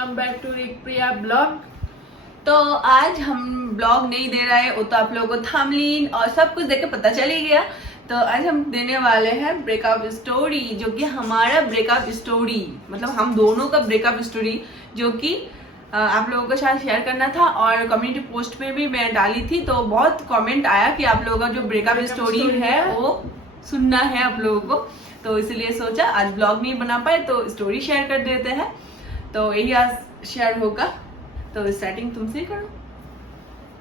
Welcome back to Priya blog. तो आज हम ब्लॉग नहीं दे रहे हैं, वो तो आप लोगों को थंबनेल और सब कुछ देख के पता चल ही गया। तो आज हम देने वाले हैं ब्रेकअप स्टोरी, जो कि हमारा ब्रेकअप स्टोरी, मतलब हम दोनों का ब्रेकअप स्टोरी, जो कि आप लोगों के साथ शेयर करना था। और कम्युनिटी पोस्ट पे भी मैं डाली थी, तो बहुत कमेंट आया कि आप लोगों का जो ब्रेकअप स्टोरी है वो सुनना है आप लोगों को। तो इसलिए सोचा आज ब्लॉग नहीं बना पाए तो स्टोरी शेयर कर देते हैं। तो यही आज शेयर होगा। तो स्टार्टिंग तुमसे ही करो।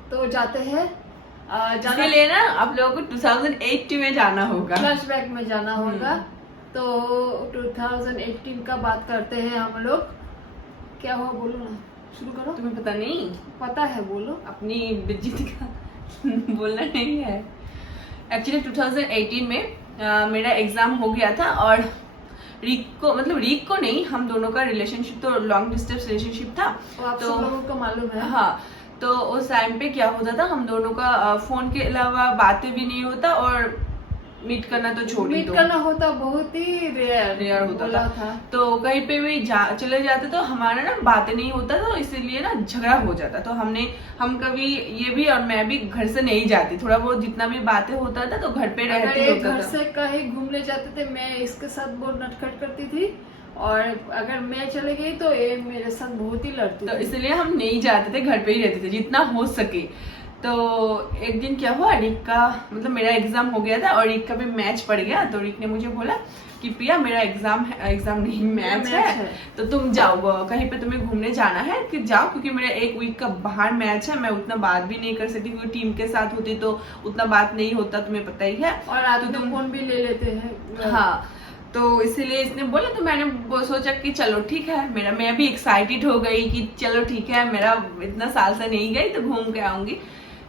तो जाते हैं जाने लेना आप लोगों को 2080 में जाना होगा, फ्लैशबैक में जाना होगा। तो 2018 का बात करते हैं हम लोग। क्या हुआ बोलो ना, शुरू करो। तुम्हें पता नहीं? पता है, बोलो। अपनी बेइज्जती का बोलना नहीं है। एक्चुअली 2018 में मेरा एग्जाम हो गया था और रीक को नहीं, हम दोनों का रिलेशनशिप तो लॉन्ग डिस्टेंस रिलेशनशिप था। आप तो सब लोगों को मालूम है। हाँ, तो उस टाइम पे क्या होता था, हम दोनों का फोन के अलावा बातें भी नहीं होता और मीट करना तो छोड़ ही मीट दो, करना होता बहुत ही रेयर होता था। तो कहीं पे भी चले जाते तो हमारा ना बातें नहीं होता, तो इसीलिए ना झगड़ा हो जाता। तो हम कभी ये भी और मैं भी घर से नहीं जाती, थोड़ा बहुत जितना भी बातें होता था तो घर पे रहती होता था। घर से कहीं घूमने जाते थे, मैं इसके साथ बहुत नटखट करती थी और अगर मैं चले गई तो ये मेरे साथ बहुत ही लड़ती तो थी। इसलिए हम नहीं जाते थे, घर पे ही रहते थे जितना हो सके। तो एक दिन क्या हुआ, रिक का मेरा एग्जाम हो गया था और रिक का भी मैच पड़ गया। तो रिक ने मुझे बोला कि प्रिया मेरा एग्जाम नहीं मैच है, तो तुम जाओ, कहीं पे तुम्हें घूमने जाना है कि जाओ, क्योंकि मेरा एक वीक का बाहर मैच है, मैं उतना बात भी नहीं कर सकती, क्योंकि टीम के साथ होती तो उतना बात नहीं होता, तुम्हें पता ही है। और रात में फोन भी ले लेते हैं। हाँ, तो इसीलिए इसने बोला, तो मैंने सोचा कि चलो ठीक है। मैं भी एक्साइटेड हो गई कि चलो ठीक है, मेरा इतना साल से नहीं गई तो घूम के आऊंगी।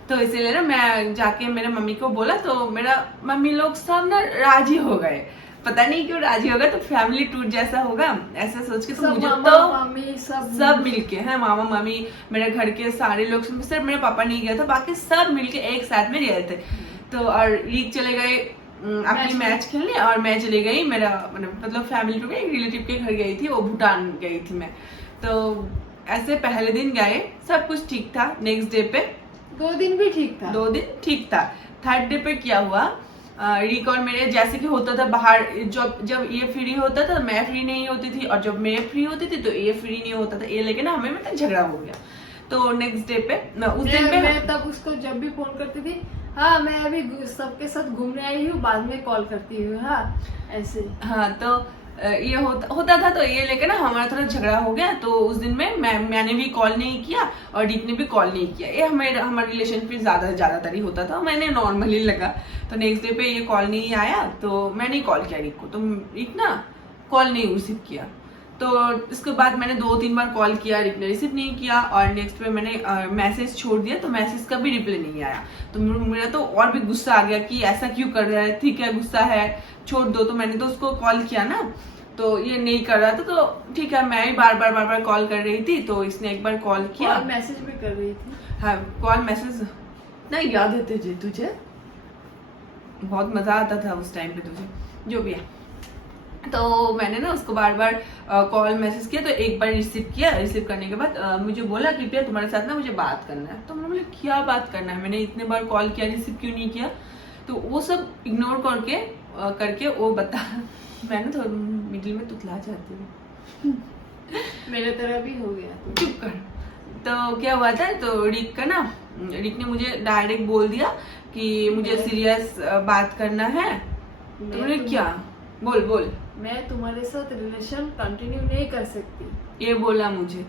तो इसीलिए ना मैं जाके मेरे मम्मी को बोला, तो मेरा मम्मी लोग सब ना राजी हो गए। पता नहीं क्यों राजी हो गए, तो फैमिली टूर जैसा होगा ऐसा सोच के। तो मुझे तो मम्मी सब मिलके हैं, मामा मामी, मेरे घर के सारे लोग, सिर्फ मेरे पापा नहीं गए थे, बाकी सब मिलके एक साथ में गए थे। तो और रीक चले गए अपनी मैच खेलने और मैं चली गई मेरा फैमिली टूर, एक रिलेटिव के घर गई थी, वो भूटान गई थी मैं। तो ऐसे पहले दिन गए, सब कुछ ठीक था। नेक्स्ट डे पे 2 दिन भी ठीक था। 2 दिन ठीक था। थर्ड डे पे क्या हुआ, रिक और मेरे जैसे कि होता था बाहर, जब ये फ्री होता था मैं फ्री नहीं होती थी, और जब मैं फ्री होती थी तो ये फ्री नहीं होता था। ये लेके ना हमें झगड़ा हो गया। तो नेक्स्ट डे पे उस दिन पे मैं तब उसको जब भी फोन करती थी, हाँ मैं अभी सबके साथ घूमने आई हूँ, बाद में कॉल करती हूँ, हाँ ऐसे। हाँ, तो ये होता था। तो ये लेकर ना हमारा थोड़ा झगड़ा हो गया। तो उस दिन में मैंने भी कॉल नहीं किया और रिक ने भी कॉल नहीं किया। ये हमारा रिलेशनशिप ज्यादातर ही होता था, मैंने नॉर्मली लगा। तो नेक्स्ट डे पे ये कॉल नहीं आया, तो मैंने कॉल किया रिक को, तो रिक ना कॉल नहीं रिसीव किया। तो इसके बाद मैंने 2-3 बार कॉल किया, रिक ने रिसीव नहीं किया। और नेक्स्ट पे मैंने मैसेज छोड़ दिया, तो मैसेज का भी रिप्लाई नहीं आया। तो मेरा तो और भी गुस्सा आ गया कि ऐसा क्यों कर रहा है, ठीक है गुस्सा है छोड़ दो। तो मैंने तो उसको कॉल किया ना, तो ये नहीं कर रहा था। तो ठीक है, मैं ही बार बार कॉल कर रही थी, तो इसने एक बार कॉल किया, मैसेज भी कर रही थी। हाँ, कॉल मैसेज नहीं याद है तुझे बहुत मजा आता था उस टाइम पे तुझे, जो भी है। तो मैंने ना उसको बार बार कॉल मैसेज किया, तो एक बार रिसीव किया। रिसीव करने के बाद मुझे बोला कि प्रिया तुम्हारे साथ ना मुझे बात करना है। तो मैंने बोला क्या बात करना है, मैंने इतने बार कॉल किया, रिसीव क्यों नहीं किया। तो वो सब इग्नोर करके वो बता, मैं ना थोड़ा मिडिल में तुतला जाती हूँ मेरे तरह भी हो गया। चुप कर। तो क्या हुआ था, तो रिक ने मुझे डायरेक्ट बोल दिया कि मुझे सीरियस बात करना है। तो मैंने क्या बोल मैं तुम्हारे साथ रिलेशन कंटिन्यू नहीं कर सकती, ये बोला मुझे।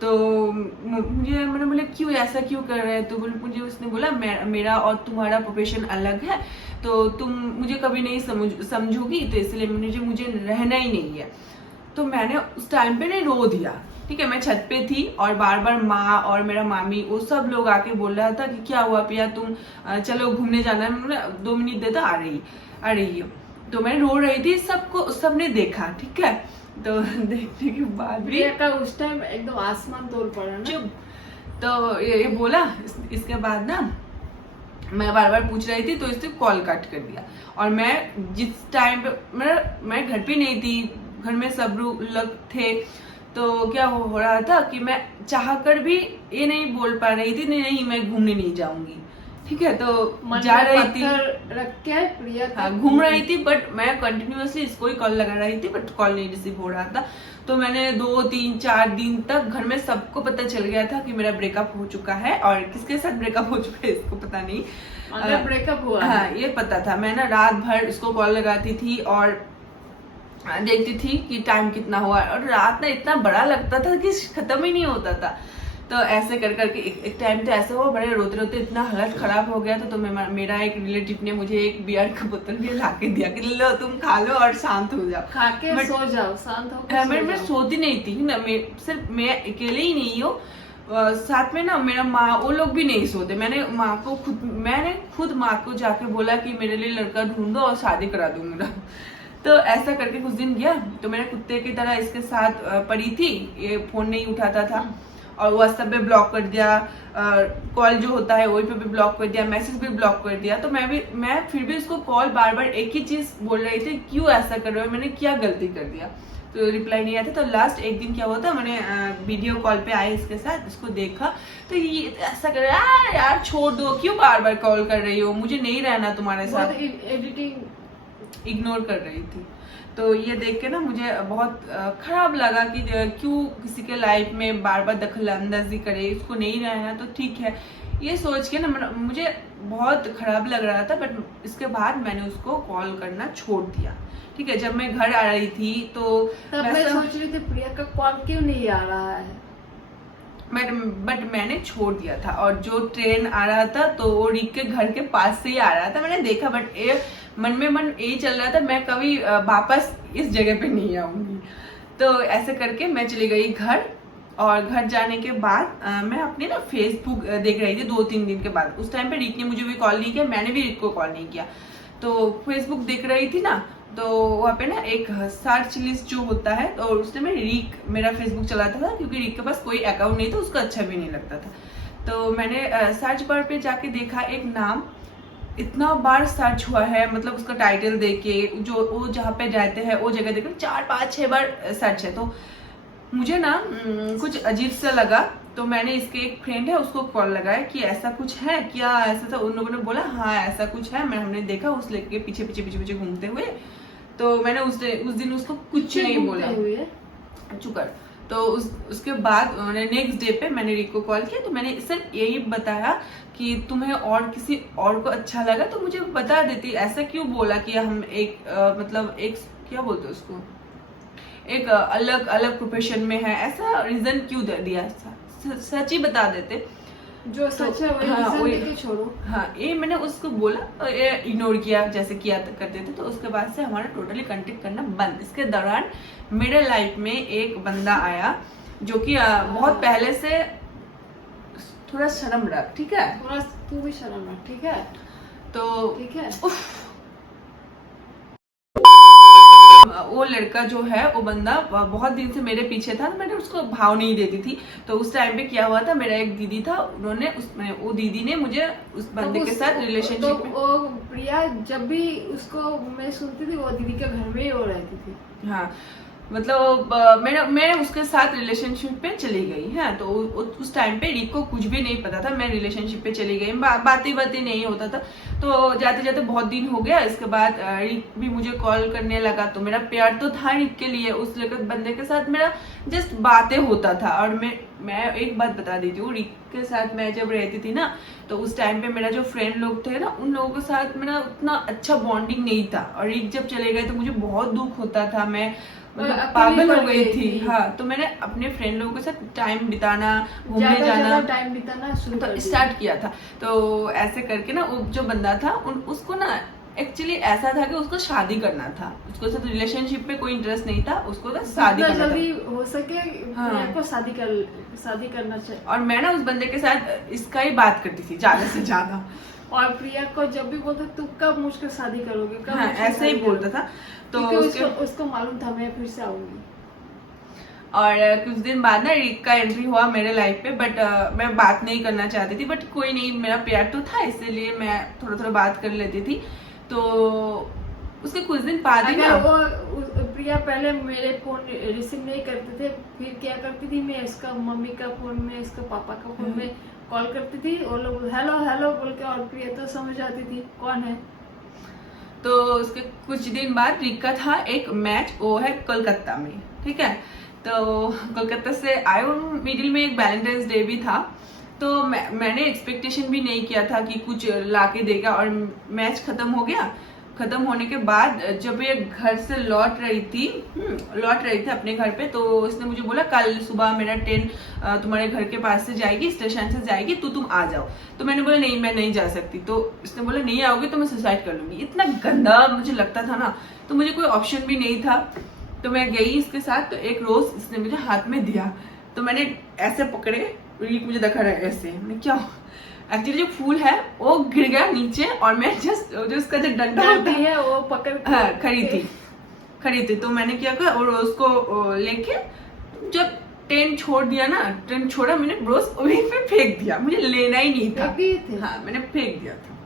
तो मैंने बोला क्यों, ऐसा क्यों कर रहे हैं। तो मुझे उसने बोला मेरा और तुम्हारा प्रोफेशन अलग है, तो तुम मुझे कभी नहीं समझोगी, तो इसलिए मुझे रहना ही नहीं है। तो मैंने उस टाइम पे नहीं रो दिया, ठीक है। मैं छत पे थी और बार माँ और मेरा मामी वो सब लोग आके बोल रहा था कि क्या हुआ प्रिया, तुम चलो घूमने जाना है। मैंने 2 मिनट देता, आ रही है। तो मैं रो रही थी, सबने देखा, ठीक है। तो देखने के बाद भी का उस टाइम एकदम आसमान तोड़ पड़ा ना। चुप। तो ये बोला, इसके बाद ना मैं बार पूछ रही थी, तो इसने कॉल कट कर दिया। और मैं जिस टाइम पे मैं घर पे नहीं थी, घर में सब लोग थे, तो क्या हो रहा था कि मैं चाह कर भी ये नहीं बोल पा रही थी, नहीं मैं घूमने नहीं जाऊंगी, ठीक है। तो मन जा में रही थी, पत्थर रख के प्रिया का हाँ घूम रही थी, बट मैं कंटिन्यूअसली इसको ही कॉल लगा रही थी, बट कॉल नहीं रिसीव हो रहा था। तो मैंने 2-3-4 दिन तक घर में सबको पता चल गया था कि मेरा ब्रेकअप हो चुका है, और किसके साथ ब्रेकअप हो चुका है इसको पता नहीं, अगर ब्रेकअप हुआ हाँ ये पता था। मैं ना रात भर इसको कॉल लगाती थी और देखती थी कि टाइम कितना हुआ, और रात ना इतना बड़ा लगता था कि खत्म ही नहीं होता था। तो ऐसे कर करके एक टाइम तो ऐसा हुआ, बड़े रोते रोते इतना हालत खराब हो गया था। तो मेरा एक रिलेटिव ने मुझे एक बियर का बोतल भी ला के दिया कि लो तुम खा लो और शांत हो जाओ, खा के सो जाओ, शांत होकर मैं सोती नहीं थी ना, सिर्फ मैं अकेले ही नहीं हूँ, साथ में ना मेरा माँ वो लोग भी नहीं सोते। मैंने खुद माँ को जाके बोला कि मेरे लिए लड़का ढूंढो और शादी करा दो मेरा। तो ऐसा करके कुछ दिन गया, तो मेरे कुत्ते की तरह इसके साथ पड़ी थी, ये फोन नहीं उठाता था, और व्हाट्सएप पे ब्लॉक कर दिया, कॉल जो होता है वही पे भी ब्लॉक कर दिया, मैसेज भी ब्लॉक कर दिया। तो मैं फिर भी उसको कॉल बार बार एक ही चीज बोल रही थी, क्यों ऐसा कर रहे हो, मैंने क्या गलती कर दिया। तो रिप्लाई नहीं आता। तो लास्ट एक दिन क्या हुआ था, मैंने वीडियो कॉल पे आई इसके साथ, इसको देखा तो ये ऐसा कर रहा है, यार छोड़ दो, क्यों बार बार कॉल कर रही हो, मुझे नहीं रहना तुम्हारे साथ, एडिटिंग इग्नोर कर रही थी। तो ये देख के ना मुझे बहुत खराब लगा कि क्यों किसी के लाइफ में बार बार दखल अंदाजी करे, इसको नहीं रहना तो ठीक है, ये सोच के ना मुझे बहुत खराब लग रहा था। बट इसके बाद मैंने उसको कॉल करना छोड़ दिया, ठीक है। जब मैं घर आ रही थी तो मैं सोच रही थी प्रिया का कॉल क्यों नहीं आ रहा है, बट मैंने छोड़ दिया था। और जो ट्रेन आ रहा था तो वो रिक के घर के पास से ही आ रहा था, मैंने देखा, बट मन में यही चल रहा था मैं कभी वापस इस जगह पे नहीं आऊंगी। तो ऐसे करके मैं चली गई घर, और घर जाने के बाद मैं अपने ना फेसबुक देख रही थी 2-3 दिन के बाद। उस टाइम पे रिक ने मुझे भी कॉल नहीं किया, मैंने भी रिक को कॉल नहीं किया। तो फेसबुक देख रही थी ना, तो वहाँ पे ना एक सर्च लिस्ट जो होता है, तो उसने में रिक मेरा फेसबुक चलाता था, क्योंकि रिक के पास कोई अकाउंट नहीं था, उसको अच्छा भी नहीं लगता था। तो मैंने सर्च बार पे जाके देखा एक नाम, इतना बार सर्च हुआ है, मतलब उसका टाइटल देके, जो वो जहाँ पे जाते हैं वो जगह देखे 4-5-6 बार सर्च है। तो मुझे ना कुछ अजीब सा लगा। तो मैंने इसके एक फ्रेंड है उसको कॉल लगाया कि ऐसा कुछ है क्या, ऐसा था। उन लोगों ने बोला हाँ ऐसा कुछ है। हमने देखा उस लड़के के पीछे पीछे पीछे पीछे घूमते हुए। तो मैंने उस दिन उसको कुछ नहीं बोला, चुकर। तो उसके बाद मैंने नेक्स्ट डे पे मैंने रिक को कॉल किया, तो मैंने सिर्फ यही बताया कि तुम्हें और किसी और को अच्छा लगा तो मुझे बता देती, ऐसा क्यों बोला कि हम एक मतलब एक क्या बोलते हैं उसको, एक अलग अलग प्रोफेशन में है, ऐसा रीजन क्यों दिया, सच ही बता देते। जो सच है वही रीजन देके छोड़ो। हाँ ये मैंने उसको बोला, ये इग्नोर किया जैसे किया करते थे। तो उसके बाद से हमारा टोटली कांटेक्ट करना बंद। इसके दौरान मेरे लाइफ में एक बंदा आया जो कि बहुत पहले से थोड़ा शर्म रख, ठीक है, थोड़ा तू भी शर्म रख, ठीक है, तो ठीक है। वो लड़का जो है वो बंदा बहुत दिन से मेरे पीछे था, तो मैंने उसको भाव नहीं देती थी। तो उस टाइम पे क्या हुआ था, मेरा एक दीदी था, उन्होंने वो दीदी ने मुझे उस बंदे के साथ रिलेशनशिप में, वो प्रिया जब भी उसको मैं सुनती थी वो दीदी के घर में ही वो रहती थी। हाँ मतलब मैं उसके साथ रिलेशनशिप पे चली गई है। तो उस टाइम पे रिक को कुछ भी नहीं पता था, मैं रिलेशनशिप पे चली गई, बातें नहीं होता था। तो जाते जाते बहुत दिन हो गया। इसके बाद रिक भी मुझे कॉल करने लगा। तो मेरा प्यार तो था रिक के लिए, उस लड़के बंदे के साथ मेरा जस्ट बातें होता था। और मैं एक बात बता देती हूँ, रिक के साथ मैं जब रहती थी ना, तो उस टाइम पे मेरा जो फ्रेंड लोग थे ना, उन लोगों के साथ मेरा उतना अच्छा बॉन्डिंग नहीं था। और रिक जब चले गए तो मुझे बहुत दुख होता था, मैं मतलब पागल हो गई थी। हाँ तो मैंने अपने फ्रेंड लोगों के साथ टाइम बिताना, घूमने जाना, टाइम बिताना स्टार्ट किया था। तो ऐसे करके ना वो जो बंदा था उसको ना एक्चुअली ऐसा था कि उसको शादी करना था, उसको साथ रिलेशनशिप में कोई इंटरेस्ट नहीं था, उसको तो शादी करना जल्दी हो सके हाँ। को शादी करना चाहिए। और मैं ना उस बंदे के साथ इसका ही बात करती थी ज्यादा से ज्यादा। और प्रिया को जब भी बोलता तू कब मुझसे शादी करोगे, कब हाँ, ऐसे ही बोलता था। तो उसको मालूम था मैं फिर से आऊंगी। और कुछ दिन बाद ना रिक का एंट्री हुआ मेरे लाइफ पे, बट मैं बात नहीं करना चाहती थी, बट कोई नहीं, मेरा प्यार तो था इसलिए मैं थोड़ा थोड़ा बात कर लेती थी। तो उसके कुछ दिन बाद ही ना प्रिया पहले मेरे फोन रिसीव नहीं करते थे, फिर क्या करती थी, मैं इसका मम्मी का फोन में, इसका पापा का फोन में कॉल करती थी, वो लोग हेलो हेलो बोल के, और प्रिया तो समझ जाती थी कौन है। तो उसके कुछ दिन बाद रिक का था एक मैच, वो है कोलकाता में, ठीक है। तो कोलकाता से आए, मिडिल में एक वैलेंटाइंस डे भी था, तो मैंने एक्सपेक्टेशन भी नहीं किया था कि कुछ लाके देगा। और मैच खत्म हो गया। खत्म होने के बाद जब ये घर से लौट रही थी अपने घर पे, तो इसने मुझे बोला कल सुबह मेरा ट्रेन तुम्हारे घर के पास से जाएगी, स्टेशन से जाएगी, तो तुम आ जाओ। तो मैंने बोला नहीं, मैं नहीं जा सकती। तो इसने बोला नहीं आओगे तो मैं सुसाइड कर लूंगी। इतना गंदा मुझे लगता था ना, तो मुझे कोई ऑप्शन भी नहीं था। तो मैं गई इसके साथ, तो एक रोज इसने मुझे हाथ में दिया, तो मैंने ऐसे पकड़े, रीक मुझे देखा रहा ऐसे, मैंने क्या, एक्चुअली जो फूल है वो गिर गया नीचे, और मैं जस्ट जो उसका जो डंडा होता है वो पकड़ खड़ी थी। तो मैंने क्या किया, और उसको लेके जब ट्रेन छोड़ दिया ना, ट्रेन छोड़ा, मैंने ब्रोस वहीं पे फेंक दिया, मुझे लेना ही नहीं था। हाँ, मैंने फेंक दिया था।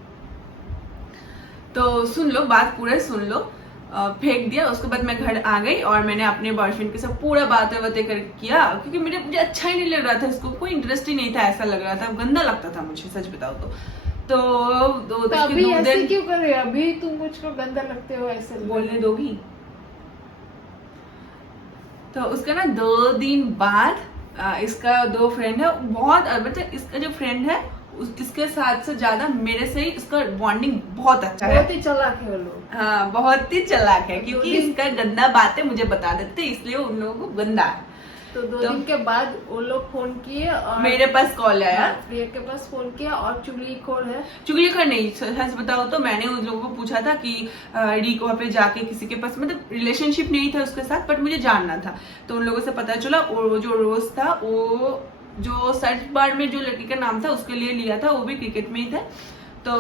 तो सुन लो, बात पूरा सुन लो। फेंक दिया। उसके बाद मैं घर आ गई और मैंने अपने बॉयफ्रेंड के साथ पूरा बातें कर किया, क्योंकि मुझे अच्छा ही नहीं लग रहा था, इसको कोई इंटरेस्ट ही नहीं था, ऐसा लग रहा था, गंदा लगता था मुझे, सच बताओ तो अभी ऐसे क्यों कर रहे हो? अभी तुम मुझको गंदा लगते हो, ऐसे बोलने दोगी? तो उसका ना 2 दिन बाद इसका 2 फ्रेंड है, बहुत मतलब इसका जो फ्रेंड है इसके साथ से ज्यादा मेरे से ही इसका बॉन्डिंग बहुत अच्छा है। बहुत ही चालाक है वो लोग। हाँ, बहुत ही चालाक है, क्योंकि इसका गंदा बातें मुझे बता देते, इसलिए उन लोगों को गंदा है। तो 2 दिन के बाद वो लोग फोन किए और मेरे पास कॉल आया, प्रिया के पास फोन किया, और चुगलीखोर है। चुगलीखोर नहीं, सच बताओ तो मैंने उन लोगों को पूछा था कि रीक वहाँ पे जाके किसी के पास, मतलब रिलेशनशिप नहीं था उसके साथ, बट मुझे जानना था। तो उन लोगों से पता चला, और जो रोज था, वो जो सर्च बार में जो लड़की का नाम था उसके लिए लिया था, वो भी क्रिकेट में ही था, तो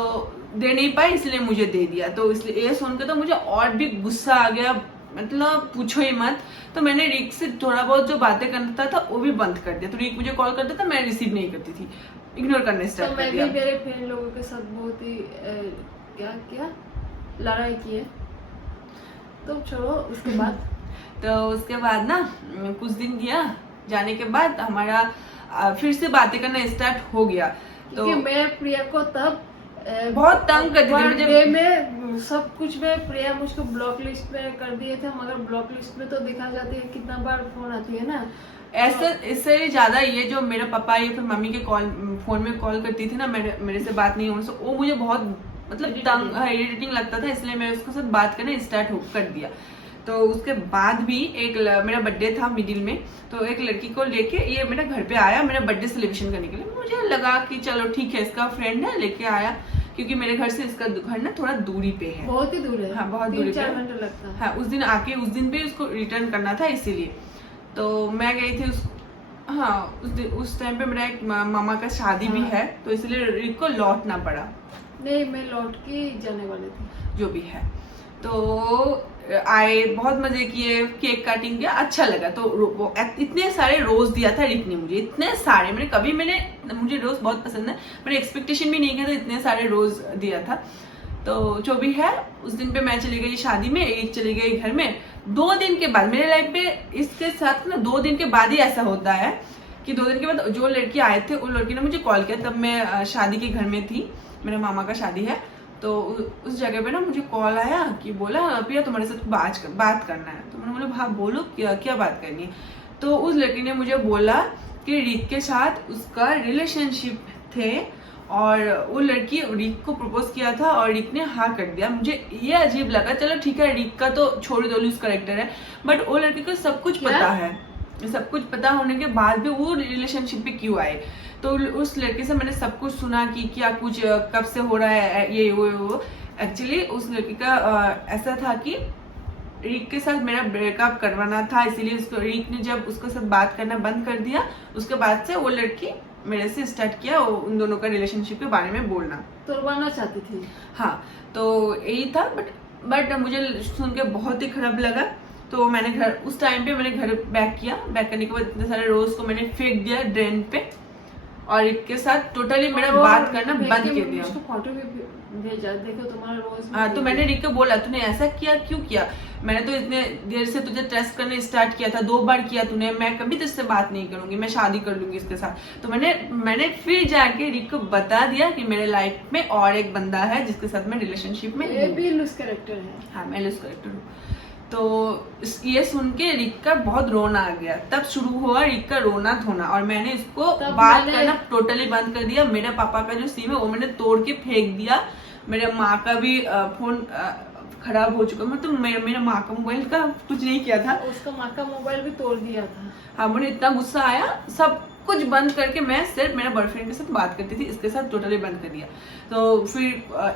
दे नहीं पाए, इसलिए मुझे दे दिया। तो इसलिए ये सुनकर तो मुझे और भी गुस्सा आ गया, मतलब पूछो ही मत। तो मैंने रिक से थोड़ा बहुत जो बातें करता था वो भी बंद कर दिया। तो रिक मुझे कॉल करता था, मैं रिसीव नहीं करती थी, इग्नोर करने स्टार्ट कर दिया। मैं भी मेरे फ्रेंड लोगों के साथ बहुत ही क्या लड़ाई की है। तो छोड़ो, उसके बाद तो उसके बाद ना कुछ दिन गया, जाने के बाद हमारा फिर से बातें करना स्टार्ट हो गया। तो मैं प्रिया को तब बहुत तंग करती थी मुझे, में सब कुछ में प्रिया मुझको ब्लॉक लिस्ट में कर दिए थे, मगर ब्लॉक लिस्ट में तो दिखा जाती है, कितना बार फोन आती है ना। ऐसे इससे ज्यादा ये जो मेरे पापा या फिर मम्मी के फोन में कॉल करती थी ना, मेरे से बात नहीं होने से, वो मुझे बहुत मतलब इरिटेटिंग लगता था, इसलिए मैं उसके साथ बात करना स्टार्ट कर दिया। तो उसके बाद भी मेरा बर्थडे था मिडिल में, तो एक लड़की को लेके ये मेरे घर पे आया मेरा बर्थडे सेलिब्रेशन करने के लिए। मुझे लगा कि चलो ठीक है, इसका फ्रेंड है, लेके आया, क्योंकि मेरे घर से इसका घर ना थोड़ा दूरी पे है, बहुत ही दूर है। हाँ, बहुत दूरी पे 3-4 घंटे लगता है। हाँ, उस दिन पे उसको रिटर्न करना था, इसीलिए तो मैं गई थी उस टाइम पे मेरा एक मामा का शादी भी है, तो इसलिए रिक को लौटना पड़ा। नहीं, मैं लौट के जाने वाली थी। जो भी है, तो आए, बहुत मजे किए, केक काटिंग किया, अच्छा लगा। तो इतने सारे रोज दिया था रिक ने मुझे, इतने सारे, मुझे रोज बहुत पसंद है, मैंने एक्सपेक्टेशन भी नहीं किया था, इतने सारे रोज दिया था। तो जो भी है, उस दिन पे मैं चली गई शादी में, एक चली गई घर में। 2 दिन के बाद मेरे लाइफ में इसके साथ ना 2 दिन के बाद ही ऐसा होता है कि 2 दिन के बाद जो लड़की आए थे, उन लड़की ने मुझे कॉल किया, तब मैं शादी के घर में थी, मेरे मामा का शादी है। तो उस जगह पे ना मुझे कॉल आया कि बोला प्रिया तुम्हारे साथ बात करना है। तो मैंने बोला हाँ बोलो, क्या बात करनी है। तो उस लड़की ने मुझे बोला कि रिक के साथ उसका रिलेशनशिप थे, और वो लड़की रिक को प्रपोज किया था और रिक ने हाँ कर दिया। मुझे ये अजीब लगा, चलो ठीक है, रिक का तो छोड़ दो, लूज करेक्टर है, बट वो लड़की को सब कुछ पता है, सब कुछ पता होने के बाद भी वो रिलेशनशिप पे क्यों आए। तो उस लड़के से मैंने सब कुछ सुना कि क्या कुछ कब से हो रहा है, ये वो। एक्चुअली उस लड़की का ऐसा था कि रिक के साथ मेरा ब्रेकअप करवाना था, इसीलिए रिक ने जब उसके साथ बात करना बंद कर दिया, उसके बाद से वो लड़की मेरे से स्टार्ट किया उन दोनों का रिलेशनशिप के बारे में बोलना, तोड़वाना चाहती थी। हाँ, तो यही था, बट मुझे सुन के बहुत ही खराब लगा। तो मैंने उस टाइम पे मैंने घर बैक किया, बैक करने के बाद इतने सारे रोज को मैंने फेंक दिया ड्रेन पे, और रिक के साथ टोटली मेरा और बात करना भेज बंद के कर दिया। मुझको फोटो भी भेजा, देखो तुम्हारा रोज हाँ, तो मैंने रिक को बोला तूने ऐसा किया क्यों किया, मैंने तो इतने देर से तुझे ट्रस्ट करने स्टार्ट किया था, 2 बार किया तूने, मैं कभी तुझसे बात नहीं करूंगी, मैं शादी कर लूंगी इसके साथ। तो मैंने फिर जाके रिक को बता दिया कि मेरे लाइफ में और एक बंदा है जिसके साथ मैं रिलेशनशिप में ये हूँ। भी लूज कैरेक्टर है। हाँ, मैं लूज कैरेक्टर हूँ। तो ये सुन के रिक का बहुत रोना आ गया, तब शुरू हुआ रिक का रोना धोना, और मैंने इसको बात करना टोटली बंद कर दिया। मेरे पापा का जो सिम है वो मैंने तोड़ के फेंक दिया, मेरे माँ का भी फोन खराब हो चुका, मतलब मेरे माँ का मोबाइल का कुछ नहीं किया था, उसका माँ का मोबाइल भी तोड़ दिया था। हाँ, मुझे इतना गुस्सा आया, सब कुछ बंद करके मैं सिर्फ मेरे बॉयफ्रेंड के साथ बात करती थी, इसके साथ टोटली बंद कर दिया। तो फिर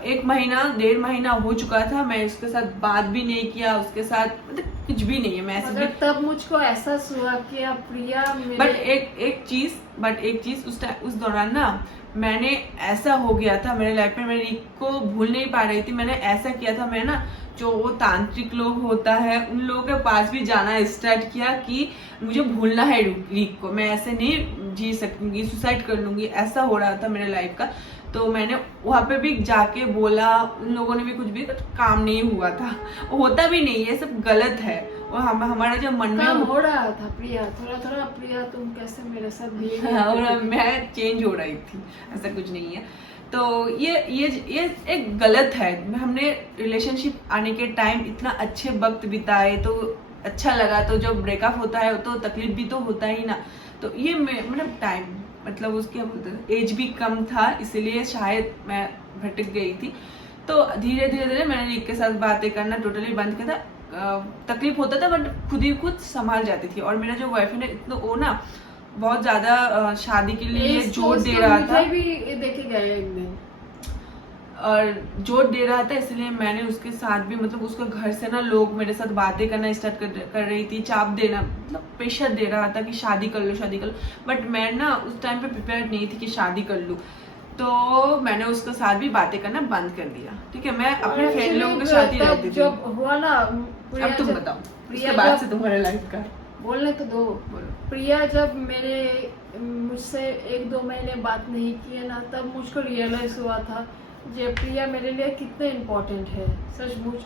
1 महीना 1.5 महीना हो चुका था, मैं इसके साथ बात भी नहीं किया, उसके साथ मतलब कुछ भी नहीं है, मैं ऐसे मगर तब मुझको एहसास हुआ कि अब प्रिया बट एक चीज उस दौरान ना मैंने ऐसा हो गया था मेरे लाइफ में, मैं रिक को भूल नहीं पा रही थी। मैंने ऐसा किया था, मैं ना जो वो तांत्रिक लोग होता है उन लोगों के पास भी जाना स्टार्ट किया कि मुझे भूलना है रिक को, मैं ऐसे नहीं जी सकूंगी, सुसाइड कर लूंगी, ऐसा हो रहा था मेरे लाइफ का। तो मैंने वहां पे भी जाके बोला, उन लोगों ने भी कुछ भी काम नहीं हुआ था, होता भी नहीं, ये सब गलत है। और हमारा जो मन में काम हो रहा था प्रिया, थोड़ा प्रिया तुम कैसे मेरे साथ बिहेव और मैं चेंज हो रही थी, ऐसा कुछ नहीं है। तो ये एक गलत है। हमने रिलेशनशिप आने के टाइम इतना अच्छे वक्त बिताए तो अच्छा लगा, तो जब ब्रेकअप होता है तो तकलीफ भी तो होता ही ना। तो ये मतलब टाइम मतलब उसके एज भी कम था, इसलिए शायद मैं भटक गई थी। तो धीरे धीरे मैंने रिक के साथ बातें करना टोटली बंद किया था। तकलीफ होता था बट खुद ही खुद संभाल जाती थी। और मेरा जो बॉयफ्रेंड है इतना वो ना बहुत ज्यादा शादी के लिए जोर दे रहा था, भी देखे गए एक दिन, और जोर दे रहा था, इसलिए मैंने उसके साथ भी मतलब उसके घर से ना लोग मेरे साथ बातें करना स्टार्ट कर रही थी, चाप देना मतलब प्रेशर दे रहा था कि शादी कर लो। बट मैं ना उस टाइम पे प्रिपेयर नहीं थी कि शादी कर लूं, तो मैंने उसके साथ भी बातें करना बंद कर दिया। ठीक है, मैं अपने फ्रेंड लोगों के साथ ही रहती थी। जब हुआ ना, अब तुम बताओ उसके बाद से तुम्हारे लाइफ का बोलने तो दो। प्रिया जब मुझसे 1-2 महीने बात नहीं किए ना, तब मुझको रियलाइज हुआ था जे प्रिया मेरे लिए कितने इम्पोर्टेंट है। सचमुच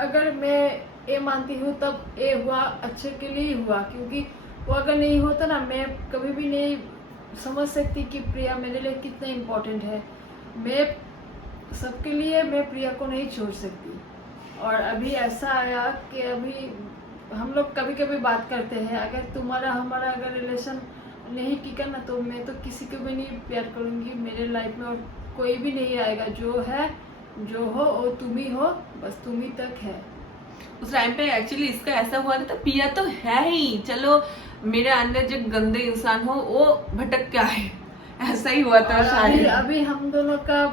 अगर मैं ये मानती हूँ तब ये हुआ अच्छे के लिए ही हुआ, क्योंकि वो अगर नहीं होता ना मैं कभी भी नहीं समझ सकती कि प्रिया मेरे लिए कितने इम्पोर्टेंट है। मैं सबके लिए मैं प्रिया को नहीं छोड़ सकती। और अभी ऐसा आया कि अभी हम लोग कभी कभी बात करते हैं, अगर तुम्हारा हमारा अगर रिलेशन नहीं टिका ना तो मैं तो किसी को भी नहीं प्यार करूंगी मेरे लाइफ में, और कोई भी नहीं आएगा। जो है जो हो वो तुम ही हो, बस तुम ही तक है। उस टाइम पे एक्चुअली इसका ऐसा हुआ था, प्रिया तो है ही, चलो मेरे अंदर जो गंदे इंसान हो वो भटक क्या है, ऐसा ही हुआ था शायद। अभी हम दोनों का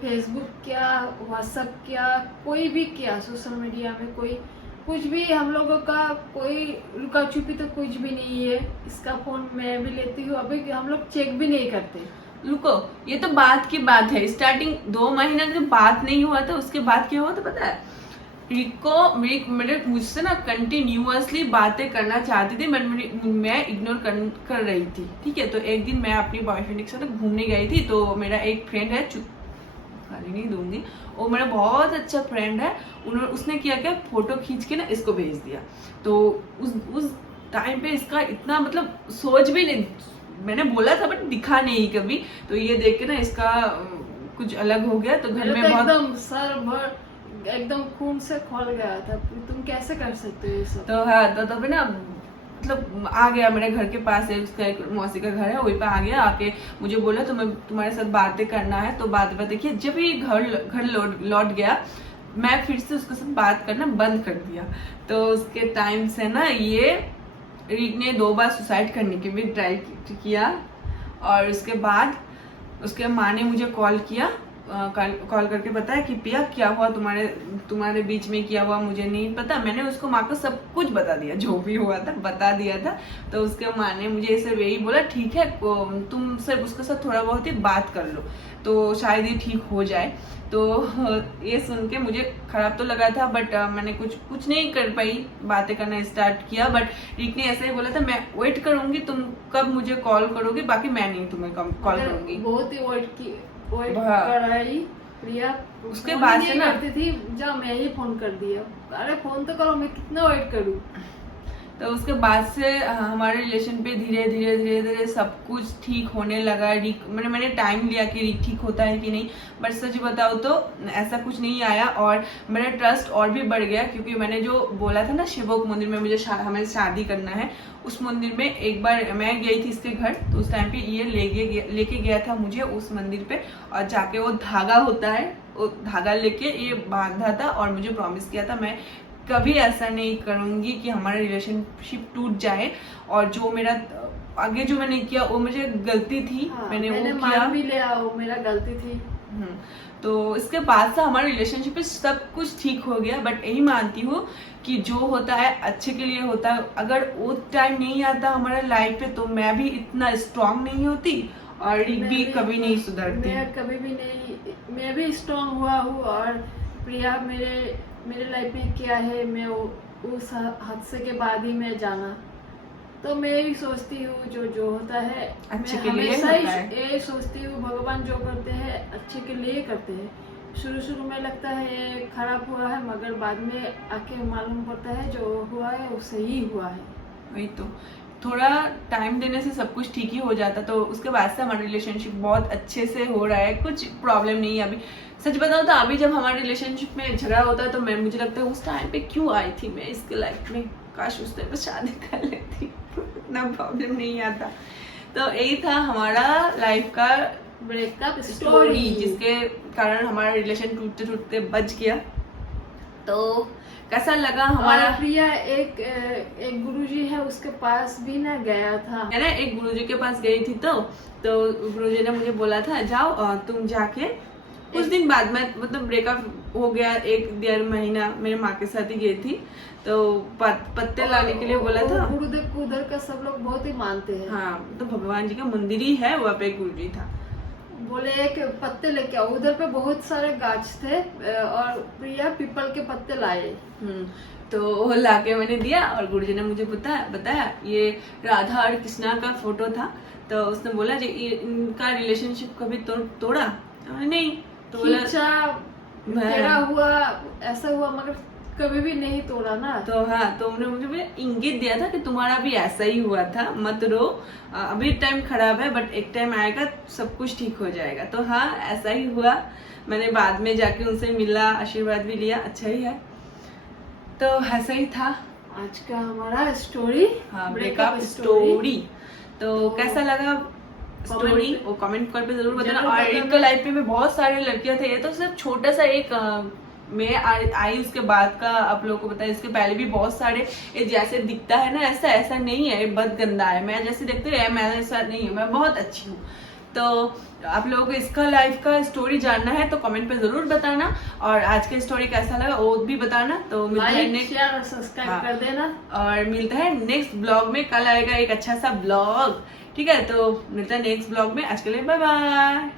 फेसबुक क्या, व्हाट्सएप क्या, कोई भी क्या सोशल मीडिया में कोई कुछ भी हम लोगों का कोई लुका छुपी तो कुछ भी नहीं है। इसका फोन मैं भी लेती हूँ, अभी हम लोग चेक भी नहीं करते। रुको, ये तो बात की बात है, स्टार्टिंग 2 महीना जब बात नहीं हुआ था उसके बाद क्या हुआ था पता है, मेरे मुझसे ना कंटिन्यूअसली बातें करना चाहती थी, मैं इग्नोर कर रही थी। ठीक है, तो एक दिन मैं अपनी बॉयफ्रेंड के साथ घूमने गई थी, तो मेरा एक फ्रेंड है, गाली नहीं दूंगी, वो मेरा बहुत अच्छा फ्रेंड है, उसने क्या फोटो खींच के ना इसको भेज दिया। तो उस टाइम पे इसका इतना मतलब सोच भी नहीं, मैंने बोला था बट दिखा नहीं कभी। तो ये देख के ना इसका कुछ अलग हो गया, तो घर में बहुत एकदम सर भर एकदम खून से खोल गया था। तुम कैसे कर सकते हो ये सब? तो हाँ, तो तभी ना मतलब आ गया मेरे घर के पास है, उसका एक मौसी का घर है, वहीं पे आ गया, आके मुझे बोला तो मैं तुम्हारे साथ बातें करना है। तो बात देखिए, जब ये घर लौट गया मैं फिर से उसके साथ बात करना बंद कर दिया। तो उसके टाइम से ना ये रिक ने 2 बार सुसाइड करने की भी ट्राई किया, और उसके बाद उसके माँ ने मुझे कॉल किया, कॉल करके बताया कि प्रिया क्या हुआ तुम्हारे बीच में, क्या हुआ मुझे नहीं पता। मैंने उसको माँ को सब कुछ बता दिया, जो भी हुआ था बता दिया था। तो उसके माँ ने मुझे सिर्फ यही बोला, ठीक है तुम सिर्फ उसके साथ थोड़ा बहुत ही बात कर लो तो शायद ये ठीक हो जाए। तो ये सुन के मुझे खराब तो लगा था, बट मैंने कुछ नहीं कर पाई, बातें करना स्टार्ट किया। बट रिक ने ऐसे ही बोला था, मैं वेट करूंगी, तुम कब मुझे कॉल करोगे, बाकी मैं नहीं तुम्हें कॉल करूंगी। बहुत ही वेट कराई प्रिया। उसके बाद से ना करती थी, जब मैं ही फोन कर दिया, अरे फोन तो करो, मैं कितना वेट करूं। तो उसके बाद से हमारे रिलेशन पे धीरे धीरे सब कुछ ठीक होने लगा। रिक मैंने टाइम लिया कि रिक ठीक होता है कि नहीं, बट सच बताओ तो ऐसा कुछ नहीं आया। और मेरा ट्रस्ट और भी बढ़ गया, क्योंकि मैंने जो बोला था ना शिवोक मंदिर में हमें शादी करना है, उस मंदिर में एक बार मैं गई थी इसके घर, तो उस टाइम पे ये लेके गया था मुझे उस मंदिर पे, और जाके वो धागा होता है, वो धागा लेके ये बांधा था और मुझे प्रॉमिस किया था मैं कभी ऐसा नहीं करूंगी कि हमारा रिलेशनशिप टूट जाए। और जो मेरा आगे जो मैंने किया वो मुझे गलती थी। हाँ, मैंने वो मान किया भी लिया, वो मेरा गलती थी। तो इसके बाद से हमारे रिलेशनशिप में सब कुछ ठीक हो गया। बट यही मानती हूँ कि जो होता है अच्छे के लिए होता है। अगर वो टाइम नहीं आता हमारे लाइफ पे तो मैं भी इतना स्ट्रांग नहीं होती और रिक भी कभी नहीं सुधरती। मैं कभी भी नहीं, मैं भी स्ट्रांग हुआ हूँ। और प्रिया मेरे लाइफ में क्या है, मैं उस हादसे के बाद ही मैं जाना। तो मैं यही सोचती हूँ जो होता है अच्छे मैं के लिए हमेशा होता है। ये सोचती हूँ, भगवान जो करते हैं अच्छे के लिए करते हैं। शुरू में लगता है ये खराब हुआ है, मगर बाद में आके मालूम पड़ता है जो हुआ है वो सही हुआ है। वही तो, थोड़ा टाइम देने से सब कुछ ठीक ही हो जाता। तो उसके बाद से हमारा रिलेशनशिप बहुत अच्छे से हो रहा है, कुछ प्रॉब्लम नहीं है अभी। सच बताओ तो अभी जब हमारे रिलेशनशिप में झगड़ा होता है तो मुझे लगता है उस टाइम पे क्यों आई थी मैं इसके लाइफ में, काश उस टाइम पे शादी कर लेती, इतना प्रॉब्लम नहीं आता। तो यही था हमारा लाइफ का ब्रेकअप स्टोरी, जिसके कारण हमारा रिलेशन टूटते टूटते बच गया। तो कैसा लगा हमारा। प्रिया एक गुरुजी है उसके पास भी ना गया था। है ना, एक गुरुजी के पास गई थी तो गुरुजी ने मुझे बोला था जाओ तुम जाके। कुछ दिन बाद में मतलब ब्रेकअप हो गया, 1-1.5 महीना मेरे माँ के साथ ही गई थी। तो पत्ते लाने के लिए बोला था। गुरुदेव को उधर का सब लोग बहुत ही मानते हैं। हाँ, तो भगवान जी का मंदिर ही है, वहाँ पे एक गुरुजी था। बोले एक पत्ते लेके आओ, उधर पे बहुत सारे गाछ थे और प्रिया पीपल के पत्ते लाए। तो वो लाके मैंने दिया और गुरुजी ने मुझे बताया ये राधा और कृष्णा का फोटो था। तो उसने बोला जी इनका रिलेशनशिप कभी तोड़ा? नहीं। तो बोला तेरा हुआ, ऐसा हुआ, मगर कभी भी नहीं तोड़ा ना। तो हाँ, तो उन्होंने मुझे इंगित दिया था कि तुम्हारा भी ऐसा ही हुआ था, मत रो, अभी टाइम खराब है बट एक टाइम आएगा सब कुछ ठीक हो जाएगा। तो हाँ, ऐसा ही हुआ। मैंने बाद में जाके उनसे मिला, आशीर्वाद भी लिया, अच्छा ही है। तो ऐसा ही था आज का हमारा स्टोरी, ब्रेकअप स्टोरी। तो कैसा लगा स्टोरी वो कमेंट कर पे जरूर बताना। और इनका लाइफ में बहुत सारे लड़कियां थे, ये तो सिर्फ छोटा सा एक मैं आई उसके बाद का आप लोगों को बताया। इसके पहले भी बहुत सारे, ये जैसे दिखता है ना ऐसा नहीं है, ये बहुत गंदा है। मैं जैसे देखते हैं मैं ऐसा नहीं है, मैं बहुत अच्छी हूँ। तो आप लोगों को इसका लाइफ का स्टोरी जानना है तो कमेंट पे जरूर बताना। और आज का स्टोरी कैसा लगा वो भी बताना। तो मिलता है नेक्स्ट, शेयर और सब्सक्राइब कर देना। और मिलता है नेक्स्ट ब्लॉग में। कल आएगा एक अच्छा सा ब्लॉग, ठीक है? तो मिलता है नेक्स्ट ब्लॉग में। आज के लिए बाय बाय।